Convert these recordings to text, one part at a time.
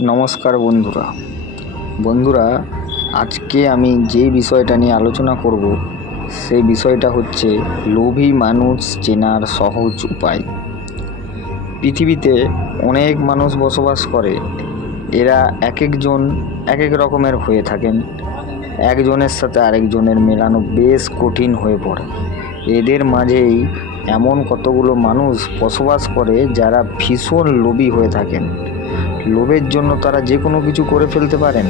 নমস্কার বন্ধুরা আজকে আমি যে বিষয়টা নিয়ে আলোচনা করব সেই বিষয়টা হচ্ছে লোভী মানুষ চেনার সহজ উপায়। পৃথিবীতে অনেক মানুষ বসবাস করে। এরা এক এক রকমের হয়ে থাকেন। একজনের সাথে আরেকজনের মেলানো বেশ কঠিন হয়ে পড়ে। এদের মাঝেই এমন কতগুলো মানুষ বসবাস করে যারা ভীষণ লোভী হয়ে থাকেন। লোভের জন্য তারা যে কোনো কিছু করে ফেলতে পারেন।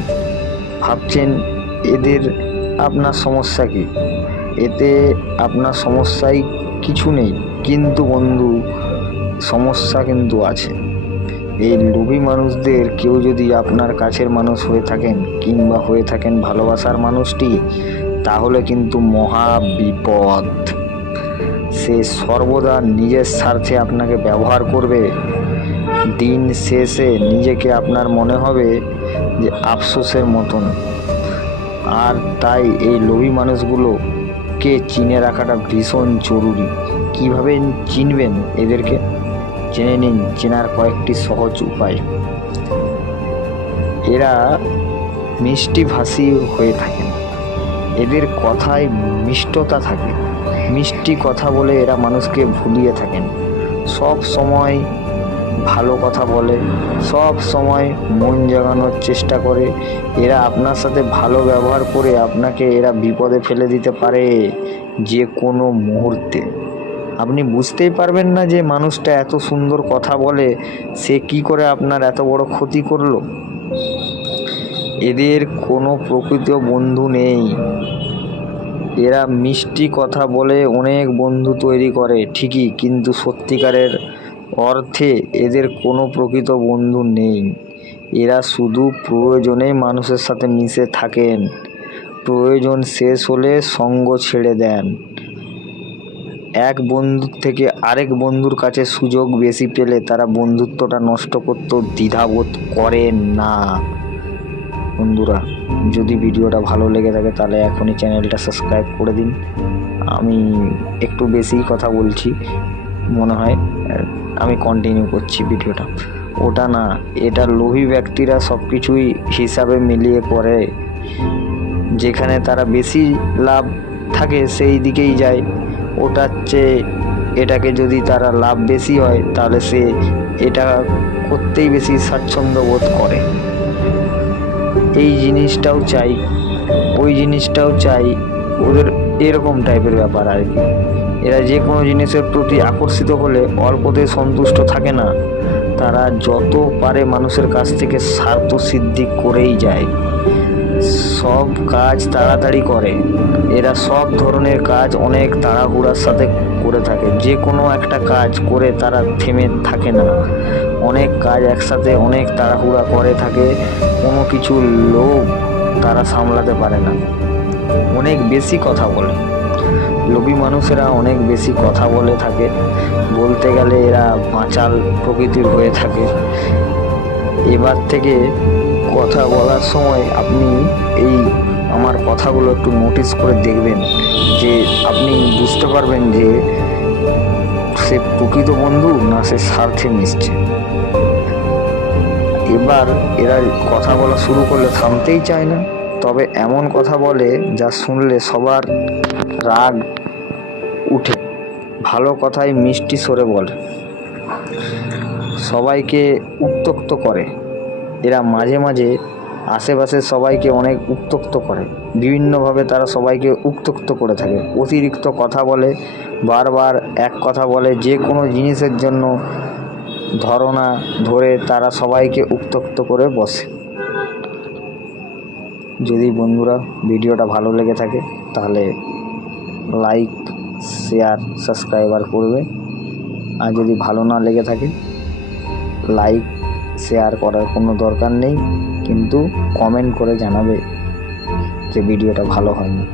ভাবছেন এদের আপনার সমস্যা কি? এতে আপনার সমস্যায় কিছু নেই, কিন্তু বন্ধু সমস্যা কিন্তু আছে। এই লোভী মানুষদের কেউ যদি আপনার কাছের মানুষ হয়ে থাকেন কিংবা হয়ে থাকেন ভালোবাসার মানুষটি, তাহলে কিন্তু মহা বিপদ। সে সর্বদা নিজের স্বার্থে আপনাকে ব্যবহার করবে। দিন শেষে নিজেকে আপনার মনে হবে যে আফসোসের মতন। আর তাই এই লোভী মানুষগুলোকে চিনে রাখাটা ভীষণ জরুরি। কিভাবে চিনবেন এদেরকে? জেনে নিন চেনার কয়েকটি সহজ উপায়। এরা মিষ্টি ভাষী হয়ে থাকেন। এদের কথায় মিষ্টতা থাকে। মিষ্টি কথা বলে এরা মানুষকে ভুলিয়ে থাকেন। সব সময় ভালো কথা বলে, সব সময় মন জাগানোর চেষ্টা করে। এরা আপনার সাথে ভালো ব্যবহার করে আপনাকে এরা বিপদে ফেলে দিতে পারে যে কোনো মুহূর্তে। আপনি বুঝতেই পারবেন না যে মানুষটা এত সুন্দর কথা বলে, সে কি করে আপনার এত বড় ক্ষতি করলো। এদের কোনো প্রকৃত বন্ধু নেই। এরা মিষ্টি কথা বলে অনেক বন্ধু তৈরি করে ঠিকই, কিন্তু সত্যিকারের অর্থে এদের কোনো প্রকৃত বন্ধু নেই। এরা শুধু প্রয়োজনেই মানুষের সাথে মিশে থাকেন। প্রয়োজন শেষ হলে সঙ্গ ছেড়ে দেন। এক বন্ধুর থেকে আরেক বন্ধুর কাছে সুযোগ বেশি পেলে তারা বন্ধুত্বটা নষ্ট করতেও দ্বিধাবোধ করেন না। বন্ধুরা, যদি ভিডিওটা ভালো লেগে থাকে তাহলে এখনই চ্যানেলটা সাবস্ক্রাইব করে দিন। আমি একটু বেশিই কথা বলছি মনে হয়, আমি কন্টিনিউ করছি ভিডিওটা। ওটা না, এটা লোভী ব্যক্তিরা সব কিছুই হিসাবে মিলিয়ে করে। যেখানে তারা বেশি লাভ থাকে সেই দিকেই যায়। ওটার চেয়ে এটাকে যদি তারা লাভ বেশি হয় তাহলে সে এটা করতেই বেশি স্বাচ্ছন্দ্য বোধ করে। এই জিনিসটাও চাই, ওই জিনিসটাও চাই, ওদের এরকম টাইপের ব্যাপার আর কি। এরা যে কোনো জিনিসের প্রতি আকর্ষিত হলে অল্পতে সন্তুষ্ট থাকে না। তারা যত পারে মানুষের কাছ থেকে স্বার্থ সিদ্ধি করেই যায়। সব কাজ তাড়াতাড়ি করে। এরা সব ধরনের কাজ অনেক তাড়াহুড়ার সাথে করে থাকে। যে কোনো একটা কাজ করে তারা থেমে থাকে না। অনেক কাজ একসাথে অনেক তাড়াহুড়া করে থাকে। কোনো কিছু লোভ তারা সামলাতে পারে না। অনেক বেশি কথা বলে। লোভী মানুষেরা অনেক বেশি কথা বলে থাকে। বলতে গেলে এরা বাচাল প্রকৃতির হয়ে থাকে। এবার থেকে কথা বলার সময় আপনি এই আমার কথাগুলো একটু নোটিস করে দেখবেন, যে আপনি বুঝতে পারবেন যে সে প্রকৃত বন্ধু না সে স্বার্থে মিশছে। এবার এরা কথা বলা শুরু করলে থামতেই চায় না। তবে এমন কথা বলে যা শুনলে সবার রাগ উঠে। ভালো কথায় মিষ্টি স্বরে বলে, সবাইকে উত্ত্যক্ত করে। এরা মাঝে মাঝে আশেপাশে সবাইকে অনেক উত্ত্যক্ত করে। বিভিন্নভাবে তারা সবাইকে উত্ত্যক্ত করে থাকে। অতিরিক্ত কথা বলে, বারবার এক কথা বলে। যে কোনো জিনিসের জন্য ধারণা ধরে তারা সবাইকে উত্ত্যক্ত করে বসে। যদি বন্ধুরা ভিডিওটা ভালো লেগে থাকে তাহলে লাইক, শেয়ার, সাবস্ক্রাইবার করবে। আর যদি ভালো না লেগে থাকে লাইক শেয়ার করার কোনো দরকার নেই, কিন্তু কমেন্ট করে জানাবে যে ভিডিওটা ভালো হয়নি।